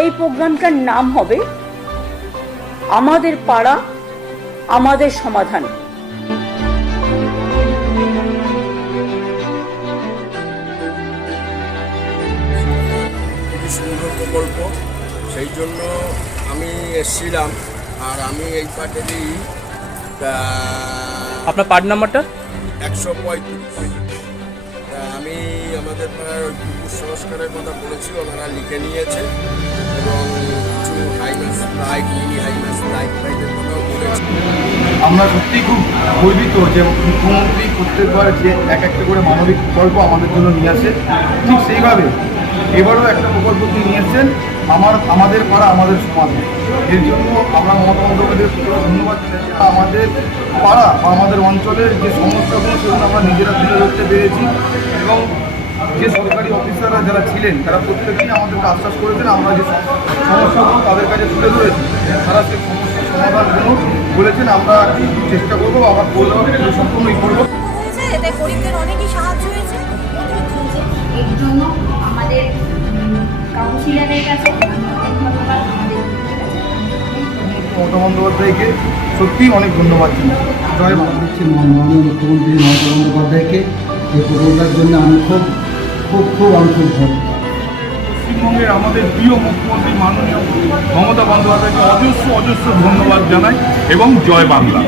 এই প্রোগ্রামটার নাম হবে আমাদের পাড়া আমাদের সমাধান। খুবই সুন্দর প্রকল্প, সেই জন্য আমি এসেছিলাম। আর আমি এই পার্টেরই আপনার পার্ট নাম্বারটা 135। আমি আমাদের পাড়ার ওই পুকুর সংস্কারের কথা বলেছি, ওনারা লিখে নিয়েছে এবং কিছু হাইমাস লাইট, মিনি হাইমাস লাইটের কথাও বলেছে। আমরা সত্যি খুব গর্বিত যে মুখ্যমন্ত্রী প্রত্যেকবার যে একটা করে মানবিক প্রকল্প আমাদের জন্য নিয়ে আসে, ঠিক সেইভাবে এবারও একটা প্রকল্প তিনি নিয়ে এসেছেন আমাদের পাড়া আমাদের সমাধান। এর জন্য আমরা মমতা বন্দ্যোপাধ্যায়কে ধন্যবাদ জানাচ্ছি। আমাদের পাড়া বা আমাদের অঞ্চলের যে সমস্যাগুলো সেগুলো আমরা নিজেরা তুলে ধরতে পেরেছি এবং যে সরকারি অফিসাররা যারা ছিলেন তারা প্রত্যেকেই আমাদেরকে আশ্বাস করেছেন আমরা যে সমস্যাগুলো তাদের কাছে তুলে ধরেছি তারা সেই সমস্যার সমাধানগুলো বলেছেন আমরা চেষ্টা করবো, আবার করবো, সম্পূর্ণই করবো। এতে গরিবদের অনেকই সাহায্য হয়েছে। এর জন্য আমাদের কাউন্সিলরের কাছে মমতা বন্দ্যোপাধ্যায়কে সত্যিই অনেক ধন্যবাদ জানাই। জয় বাংলা। দিচ্ছি মাননীয় মুখ্যমন্ত্রী মমতা বন্দ্যোপাধ্যায়কে এই প্রকল্পের জন্য আমি খুব ধন্যবাদ। পশ্চিমবঙ্গের আমাদের প্রিয় মুখ্যমন্ত্রী মাননীয় মমতা বন্দ্যোপাধ্যায়কে অজস্র ধন্যবাদ জানাই এবং জয় বাংলা।